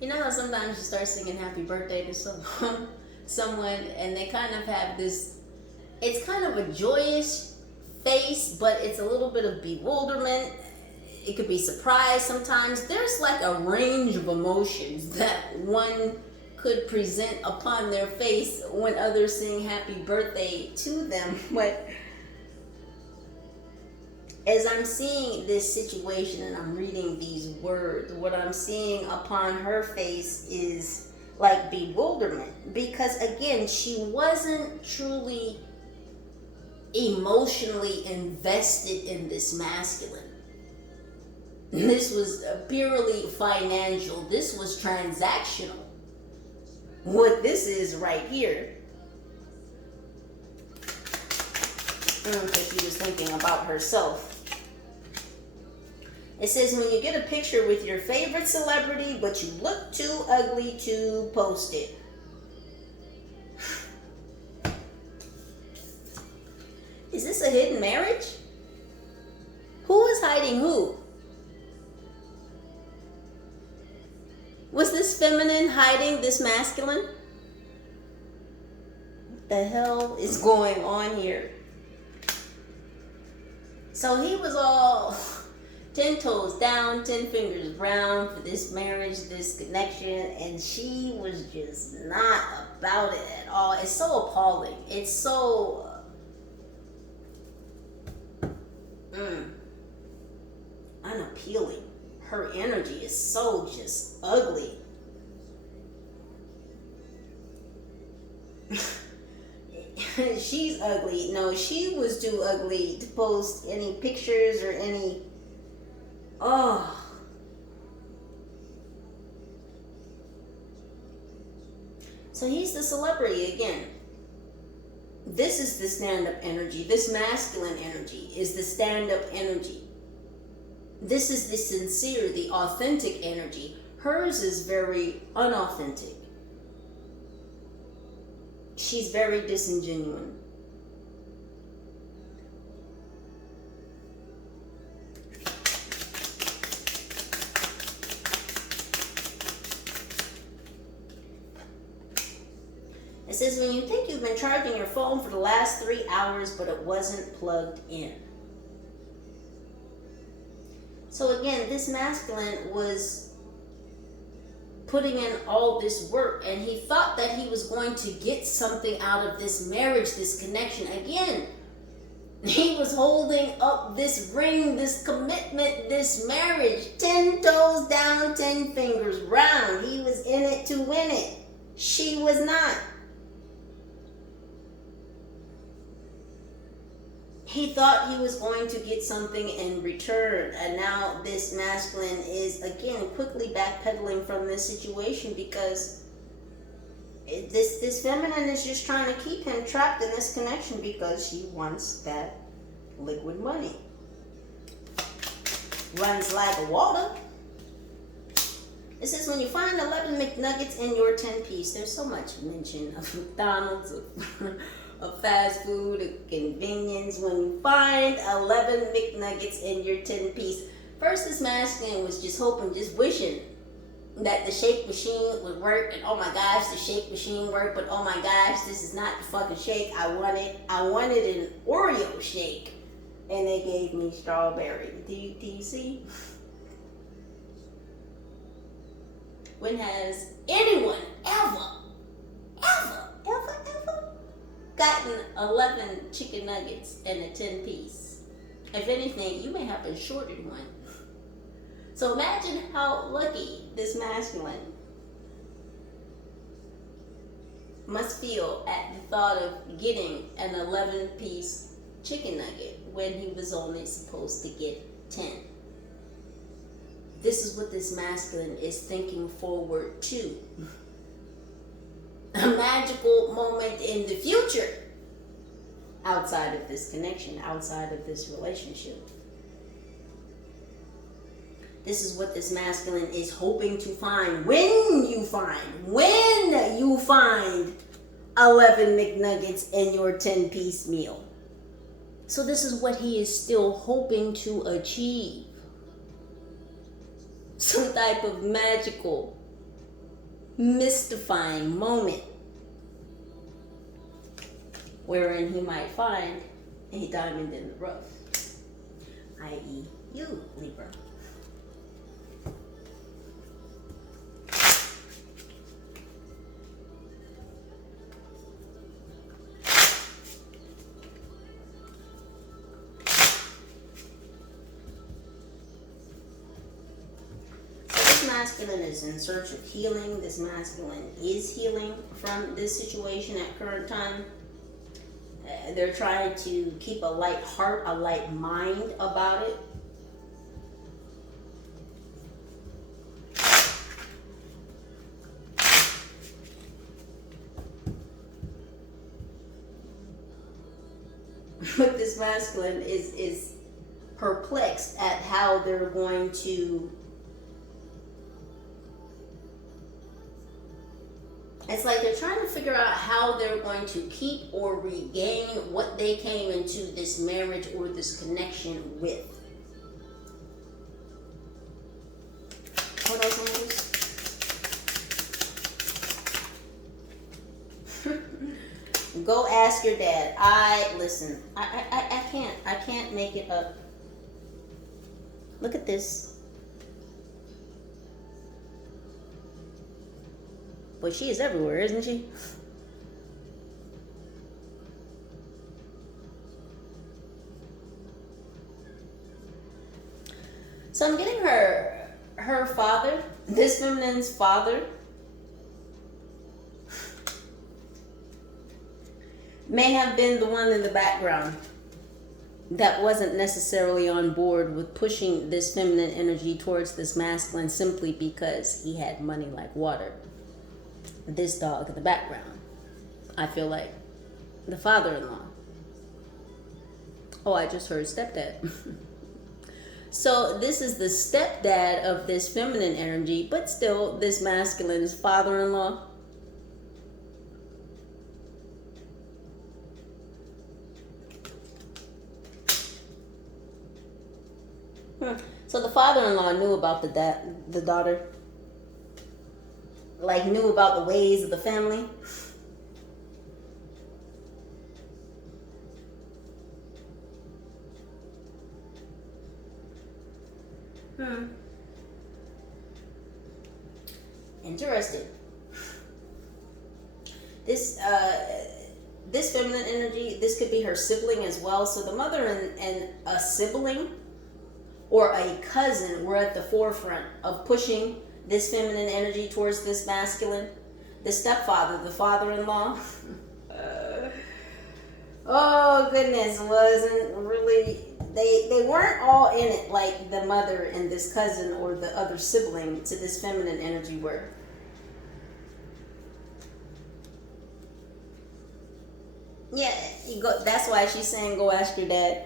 You know how sometimes you start singing happy birthday to someone and they kind of have this, it's kind of a joyous face, but it's a little bit of bewilderment. It could be surprise sometimes. There's like a range of emotions that one could present upon their face when others sing happy birthday to them. But as I'm seeing this situation and I'm reading these words, what I'm seeing upon her face is like bewilderment. Because again, she wasn't truly emotionally invested in this masculine. This was purely financial. This was transactional. What this is right here. Because she was thinking about herself. It says when you get a picture with your favorite celebrity, but you look too ugly to post it. Is this a hidden marriage? Who is hiding who? Was this feminine hiding this masculine? What the hell is going on here? So he was all 10 toes down, 10 fingers round for this marriage, this connection, and she was just not about it at all. It's so appalling. It's so unappealing. Her energy is so just ugly. She's ugly. No, she was too ugly to post any pictures or any. Oh. So he's the celebrity again. This is the stand-up energy. This masculine energy is the stand-up energy. This is the sincere, the authentic energy. Hers is very unauthentic. She's very disingenuous. It says when you think you've been charging your phone for the last 3 hours, but it wasn't plugged in. So again, this masculine was putting in all this work, and he thought that he was going to get something out of this marriage, this connection. Again, he was holding up this ring, this commitment, this marriage, 10 toes down, 10 fingers round. He was in it to win it. She was not. He thought he was going to get something in return, and now this masculine is again quickly backpedaling from this situation because this feminine is just trying to keep him trapped in this connection because she wants that liquid money. Runs like water. It says when you find 11 McNuggets in your 10-piece, there's so much mention of McDonald's, of fast food, of convenience. When you find 11 McNuggets in your 10-piece, first this masculine was just hoping, just wishing that the shake machine would work, and oh my gosh, the shake machine worked, but oh my gosh, this is not the fucking shake I wanted. I wanted an Oreo shake, and they gave me strawberry. Do you see? When has anyone ever gotten 11 chicken nuggets and a 10-piece? If anything, you may have been shorted one. So imagine how lucky this masculine must feel at the thought of getting an 11-piece chicken nugget when he was only supposed to get 10. This is what this masculine is thinking forward to. A magical moment in the future outside of this connection, outside of this relationship. This is what this masculine is hoping to find when you find 11 McNuggets in your 10-piece meal. So this is what he is still hoping to achieve. Some type of magical, mystifying moment wherein he might find a diamond in the rough, i.e. you, Libra. Masculine is in search of healing. This masculine is healing from this situation at current time. They're trying to keep a light heart, a light mind about it. But this masculine is perplexed at how they're going to. It's like they're trying to figure out how they're going to keep or regain what they came into this marriage or this connection with. What else, English? Go ask your dad. Listen. I can't make it up. Look at this. But she is everywhere, isn't she? So I'm getting her father, this feminine's father, may have been the one in the background that wasn't necessarily on board with pushing this feminine energy towards this masculine simply because he had money like water. This dog in the background, I feel like the father-in-law. Oh, I just heard stepdad. So this is the stepdad of this feminine energy, but still this masculine's father-in-law. So the father-in-law knew about the daughter. Like knew about the ways of the family. Interesting. This feminine energy, this could be her sibling as well. So the mother and a sibling or a cousin were at the forefront of pushing this feminine energy towards this masculine. The stepfather, the father-in-law. Oh goodness, wasn't really. They weren't all in it like the mother and this cousin or the other sibling to this feminine energy were. Yeah, that's why she's saying go ask your dad.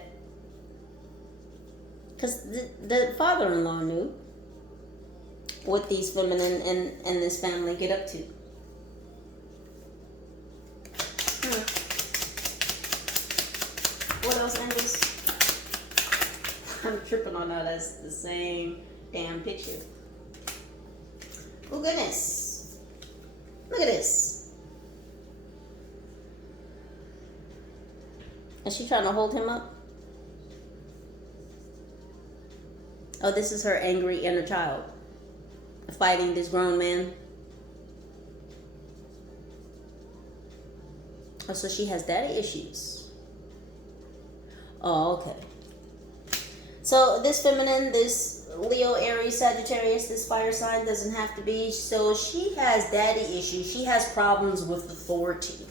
Because the father-in-law knew what these feminine and this family get up to. What else, Angus? I'm tripping on that. That's the same damn picture. Oh, goodness. Look at this. Is she trying to hold him up? Oh, this is her angry inner child fighting this grown man. Oh, so she has daddy issues. Oh, okay. So this feminine, this Leo, Aries, Sagittarius, this fire sign doesn't have to be. So she has daddy issues. She has problems with authority.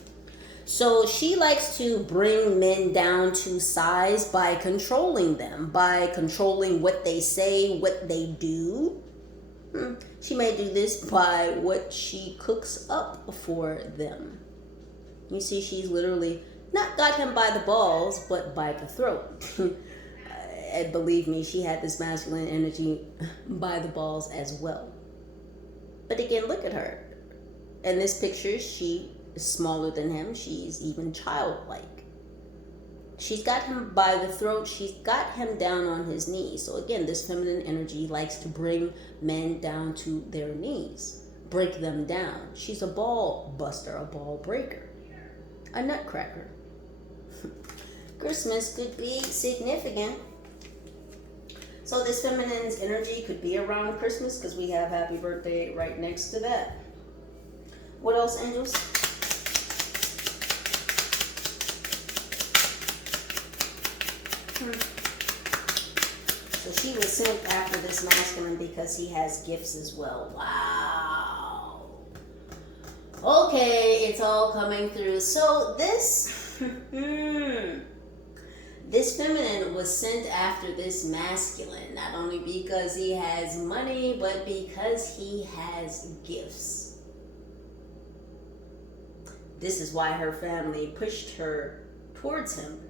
So she likes to bring men down to size by controlling them, by controlling what they say, what they do. She may do this by what she cooks up for them. You see, she's literally not got him by the balls, but by the throat. And believe me, she had this masculine energy by the balls as well. But again, look at her. In this picture, she is smaller than him. She's even childlike. She's got him by the throat. She's got him down on his knees. So again, this feminine energy likes to bring men down to their knees. Break them down. She's a ball buster, a ball breaker. A nutcracker. Christmas could be significant. So this feminine's energy could be around Christmas because we have happy birthday right next to that. What else, angels? So she was sent after this masculine because he has gifts as well. Wow. Okay, it's all coming through. So this, this feminine was sent after this masculine, not only because he has money, but because he has gifts. This is why her family pushed her towards him.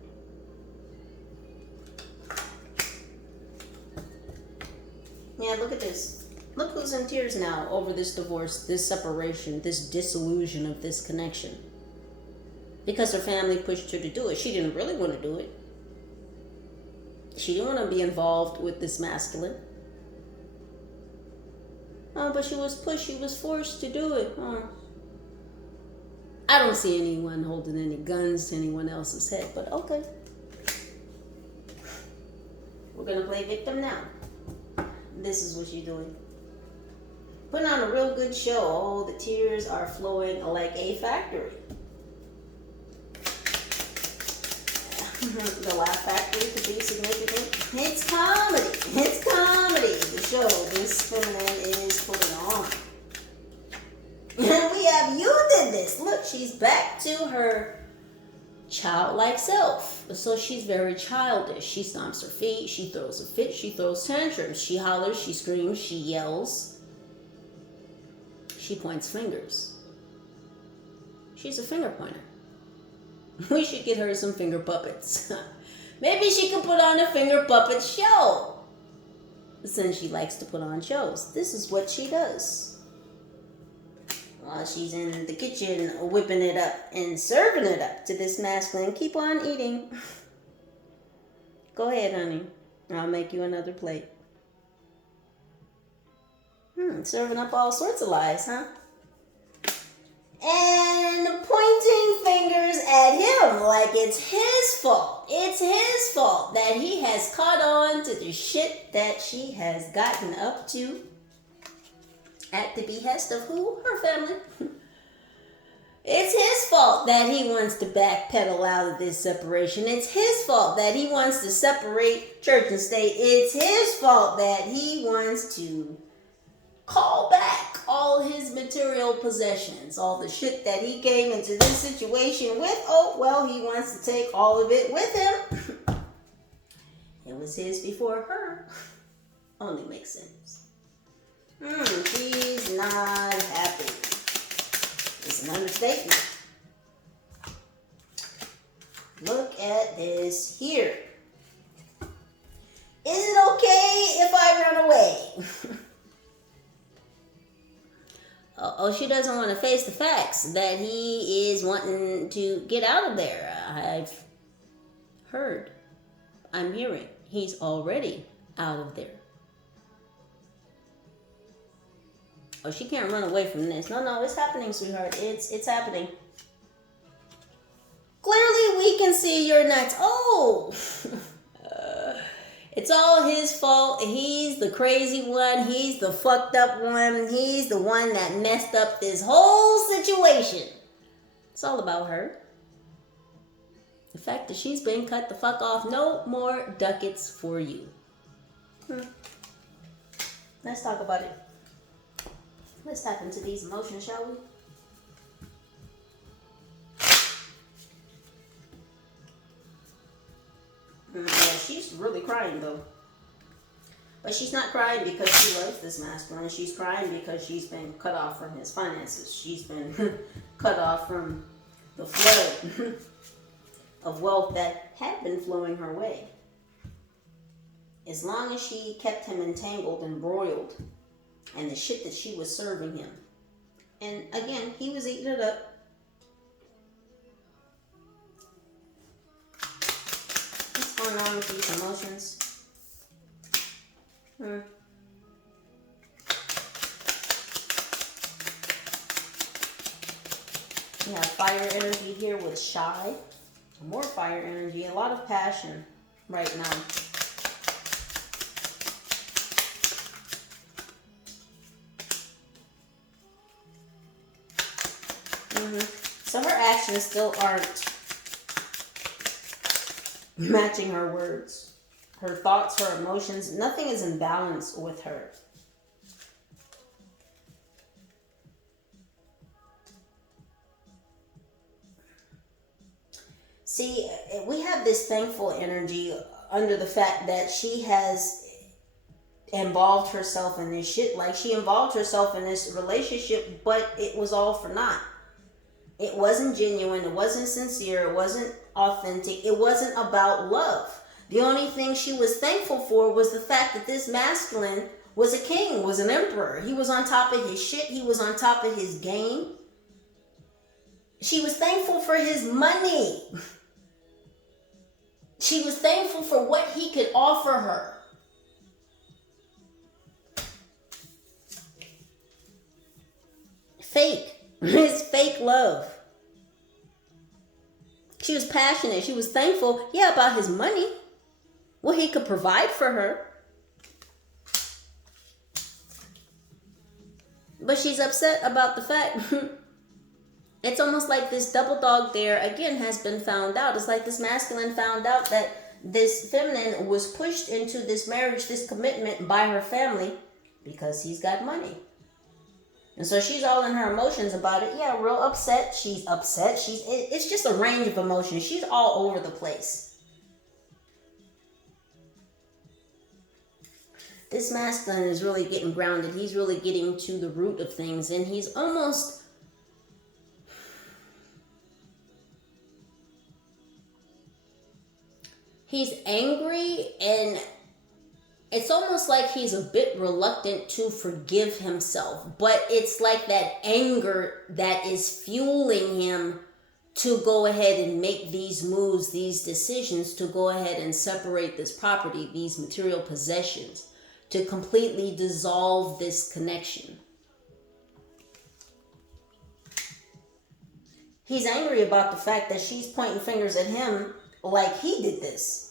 Yeah, look at this. Look who's in tears now over this divorce, this separation, this disillusion of this connection. Because her family pushed her to do it. She didn't really want to do it. She didn't want to be involved with this masculine. Oh, but she was pushed, she was forced to do it. Oh. I don't see anyone holding any guns to anyone else's head, but okay. We're going to play victim now. This is what you're doing. Putting on a real good show. Oh, the tears are flowing like a factory. The Laugh Factory could be significant. It's comedy. It's comedy. The show this feminine is putting on. And we have you did this. Look, she's back to her childlike self. So she's very childish. She stomps her feet. She throws a fit. She throws tantrums. She hollers. She screams. She yells. She points fingers. She's a finger pointer. We should get her some finger puppets. Maybe she could put on a finger puppet show. Since she likes to put on shows. This is what she does. While she's in the kitchen whipping it up and serving it up to this masculine. Keep on eating. Go ahead, honey. I'll make you another plate. Serving up all sorts of lies, huh? And pointing fingers at him like it's his fault. It's his fault that he has caught on to the shit that she has gotten up to at the behest of who? Her family. It's his fault that he wants to backpedal out of this separation. It's his fault that he wants to separate church and state. It's his fault that he wants to call back all his material possessions, all the shit that he came into this situation with. Oh, well, he wants to take all of it with him. It was his before her. Only makes sense. She's not happy. It's an understatement. Look at this here. Is it okay if I run away? Oh, she doesn't want to face the facts that he is wanting to get out of there. I've heard. I'm hearing. He's already out of there. Oh, she can't run away from this. No, it's happening, sweetheart. It's happening. Clearly, we can see you're nuts. Oh! It's all his fault. He's the crazy one. He's the fucked up one. He's the one that messed up this whole situation. It's all about her. The fact that she's been cut the fuck off. No more ducats for you. Let's talk about it. Let's tap into these emotions, shall we? Yeah, she's really crying though. But she's not crying because she loves this masculine. She's crying because she's been cut off from his finances. She's been cut off from the flow of wealth that had been flowing her way. As long as she kept him entangled and broiled and the shit that she was serving him. And again, he was eating it up. What's going on with these emotions? We have fire energy here with shy. More fire energy. A lot of passion right now. So her actions still aren't matching her words. Her thoughts, her emotions, nothing is in balance with her. See, we have this thankful energy under the fact that she has involved herself in this shit. Like, she involved herself in this relationship, but it was all for naught. It wasn't genuine. It wasn't sincere. It wasn't authentic. It wasn't about love. The only thing she was thankful for was the fact that this masculine was a king, was an emperor. He was on top of his shit. He was on top of his game. She was thankful for his money. She was thankful for what he could offer her. Fake. It's fake love. She was passionate. She was thankful, yeah, about his money. What he could provide for her. But she's upset about the fact it's almost like this double dog there again has been found out. It's like this masculine found out that this feminine was pushed into this marriage, this commitment by her family because he's got money. And so she's all in her emotions about it. Yeah, real upset. She's upset. It's just a range of emotions. She's all over the place. This masculine is really getting grounded. He's really getting to the root of things. And he's almost... he's angry, and it's almost like he's a bit reluctant to forgive himself. But it's like that anger that is fueling him to go ahead and make these moves, these decisions, to go ahead and separate this property, these material possessions, to completely dissolve this connection. He's angry about the fact that she's pointing fingers at him like he did this.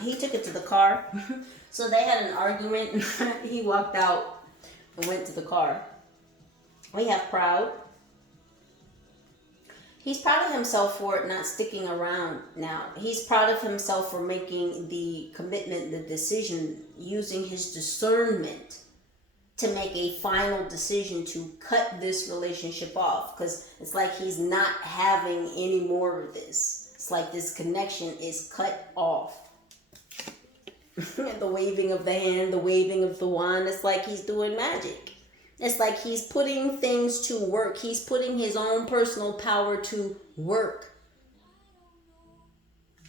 He took it to the car. So they had an argument. He walked out and went to the car. We have proud. He's proud of himself for not sticking around now. He's proud of himself for making the commitment, the decision, using his discernment to make a final decision to cut this relationship off. Because it's like he's not having any more of this. It's like this connection is cut off. The waving of the hand, the waving of the wand, it's like he's doing magic. It's like he's putting things to work. He's putting his own personal power to work.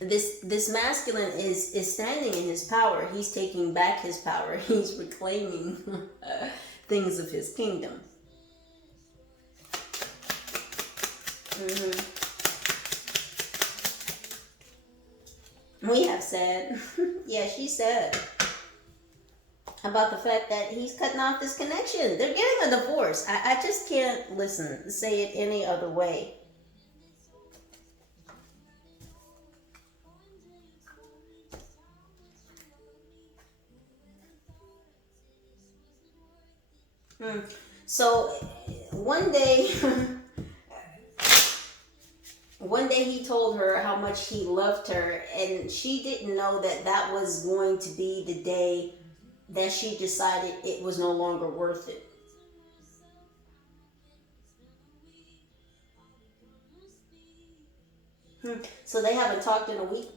This masculine is standing in his power. He's taking back his power. He's reclaiming things of his kingdom. We have said, yeah, she said about the fact that he's cutting off this connection. They're getting a divorce. I just can't say it any other way. So one day, he told her how much he loved her, and she didn't know that that was going to be the day that she decided it was no longer worth it. So they haven't talked in a week.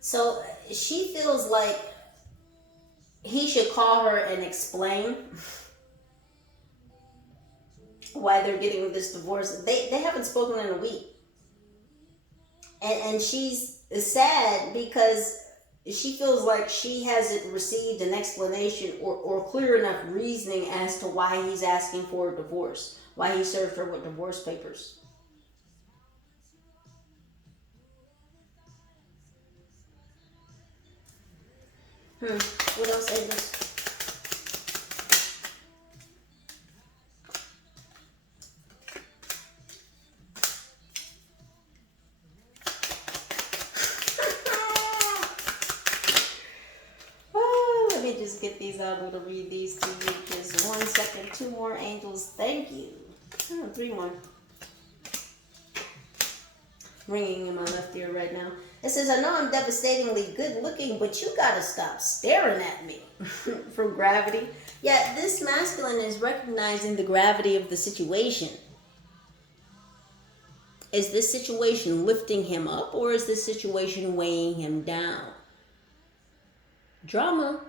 So she feels like he should call her and explain why they're getting this divorce. They haven't spoken in a week. And she's sad because she feels like she hasn't received an explanation or clear enough reasoning as to why he's asking for a divorce, why he served her with divorce papers. What else, Angels? Let me just get these out. I'm going to read these to you. Just 1 second. 2 more, Angels. Thank you. 3 more. Ringing in my left ear right now. It says, I know I'm devastatingly good looking, but you gotta stop staring at me. From Gravity. Yeah, this masculine is recognizing the gravity of the situation. Is this situation lifting him up, or is this situation weighing him down? Drama.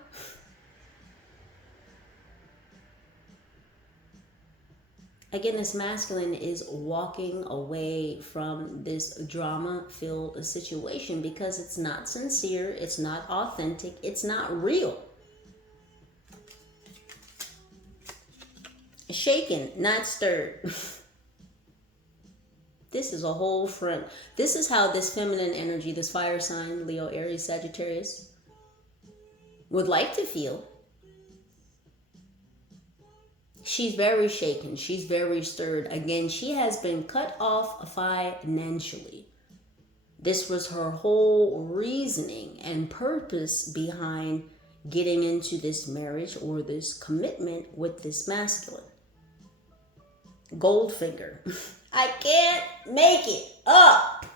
Again, this masculine is walking away from this drama-filled situation because it's not sincere, it's not authentic, it's not real. Shaken, not stirred. This is a whole front. This is how this feminine energy, this fire sign, Leo, Aries, Sagittarius, would like to feel. She's very shaken. She's very stirred. Again, she has been cut off financially. This was her whole reasoning and purpose behind getting into this marriage or this commitment with this masculine. Goldfinger. I can't make it up.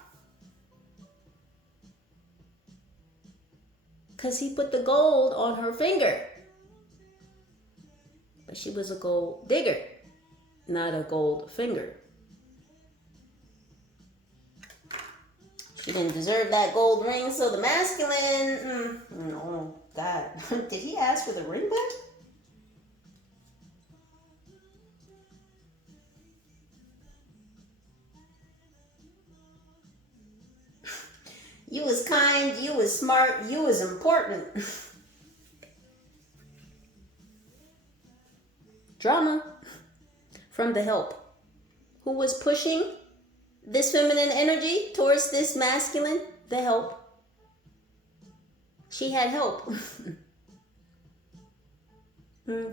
Because he put the gold on her finger. But she was a gold digger, not a gold finger. She didn't deserve that gold ring, so the masculine, oh God, did he ask for the ring back? You was kind, you was smart, you was important. Drama from the help. Who was pushing this feminine energy towards this masculine? The help. She had help.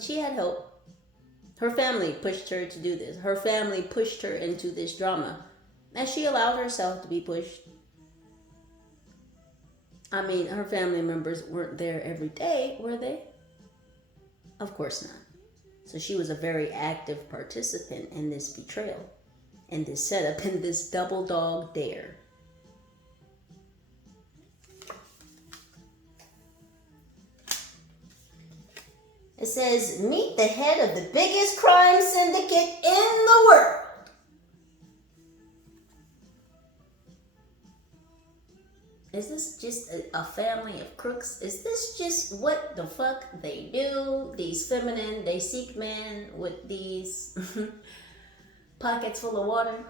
She had help. Her family pushed her to do this. Her family pushed her into this drama. And she allowed herself to be pushed. I mean, her family members weren't there every day, were they? Of course not. So she was a very active participant in this betrayal, in this setup, in this double dog dare. It says, meet the head of the biggest crime syndicate in the world. Is this just a family of crooks? Is this just what the fuck they do? These feminine, they seek men with these pockets full of water.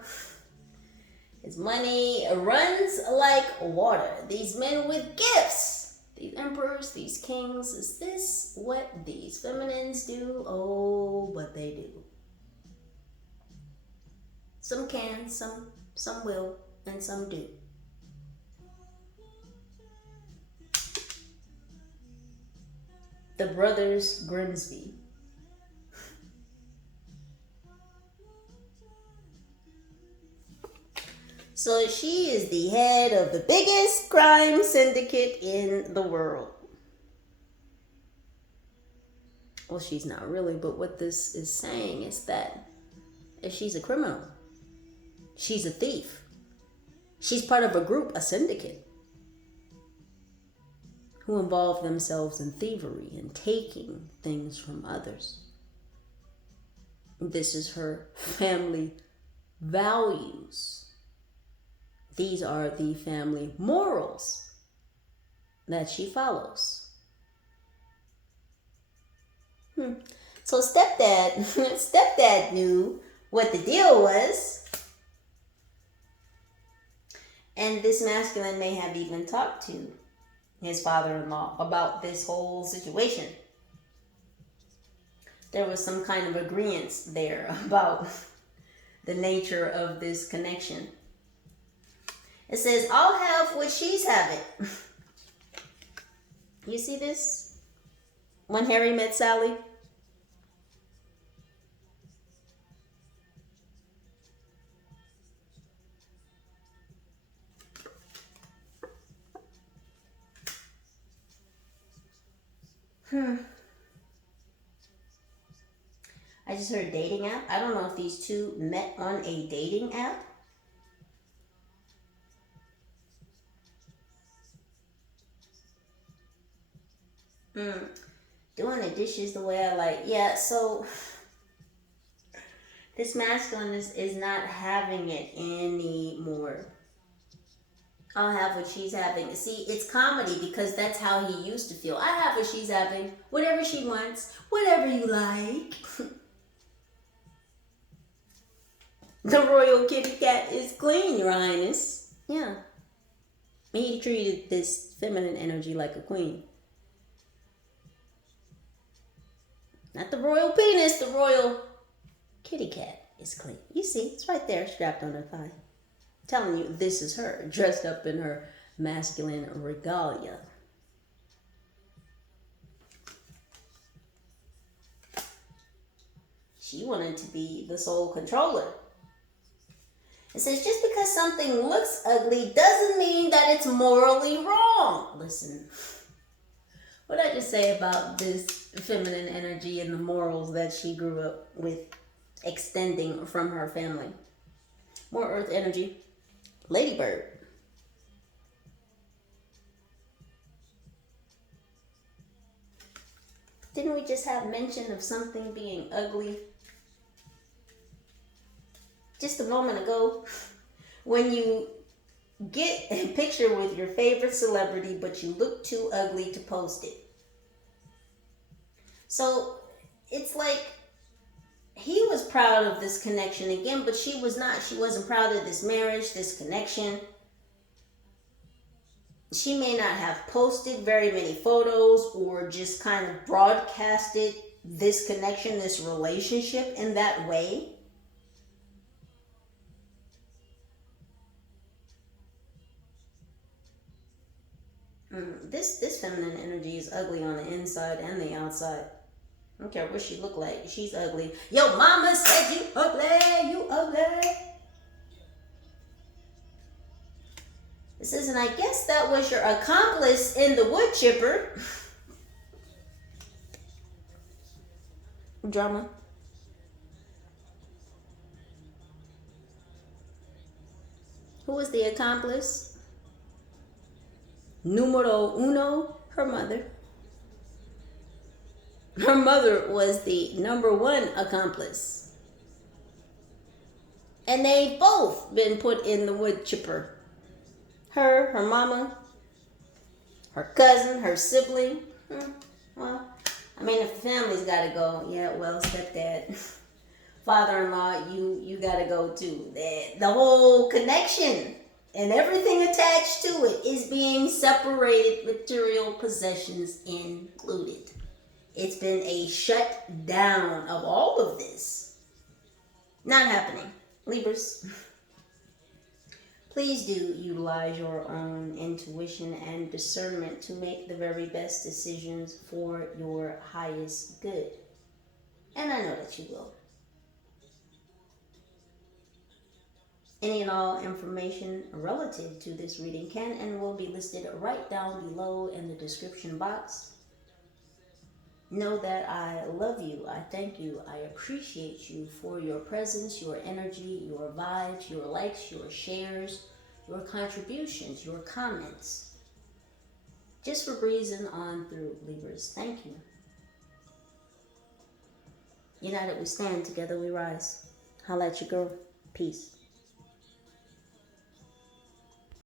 His money runs like water. These men with gifts, these emperors, these kings, is this what these feminines do? Oh, but they do. Some can, some will, and some do. The brothers Grimsby. So she is the head of the biggest crime syndicate in the world. Well, she's not really, but what this is saying is that if she's a criminal, she's a thief. She's part of a group, a syndicate, who involve themselves in thievery and taking things from others. This is her family values. These are the family morals that she follows. So stepdad knew what the deal was. And this masculine may have even talked to his father-in-law about this whole situation. There was some kind of agreement there about the nature of this connection. It says, I'll have what she's having. You see this? When Harry met Sally. I just heard dating app. I don't know if these two met on a dating app. Doing the dishes the way I like. Yeah, so this masculine is not having it anymore. I'll have what she's having. See, it's comedy because that's how he used to feel. I have what she's having. Whatever she wants. Whatever you like. The royal kitty cat is clean, Your Highness. Yeah. He treated this feminine energy like a queen. Not the royal penis, the royal kitty cat is clean. You see, it's right there, strapped on her thigh. Telling you, this is her, dressed up in her masculine regalia. She wanted to be the sole controller. It says, just because something looks ugly doesn't mean that it's morally wrong. Listen, what I just say about this feminine energy and the morals that she grew up with extending from her family. More earth energy. Ladybird. Didn't we just have mention of something being ugly just a moment ago? When you get a picture with your favorite celebrity, but you look too ugly to post it. So it's like he was proud of this connection again, but she was not. She wasn't proud of this marriage, this connection. She may not have posted very many photos or just kind of broadcasted this connection, this relationship in that way. This feminine energy is ugly on the inside and the outside. I don't care what she look like. She's ugly. Yo, mama said you ugly. You ugly. It says, and I guess that was your accomplice in the wood chipper. Drama. Who was the accomplice? Numero uno, her mother. Her mother was the number one accomplice. And they both been put in the wood chipper. Her mama, her cousin, her sibling. Well, I mean, if the family's got to go, yeah, well, stepdad. father-in-law, you gotta go too. The whole connection and everything attached to it is being separated, material possessions included. It's been a shutdown of all of this. Not happening. Libras, please do utilize your own intuition and discernment to make the very best decisions for your highest good. And I know that you will. Any and all information relative to this reading can and will be listed right down below in the description box. Know that I love you, I thank you, I appreciate you for your presence, your energy, your vibes, your likes, your shares, your contributions, your comments. Just for breezing on through, Libras. Thank you. United we stand, together we rise. Holla at your girl. Peace.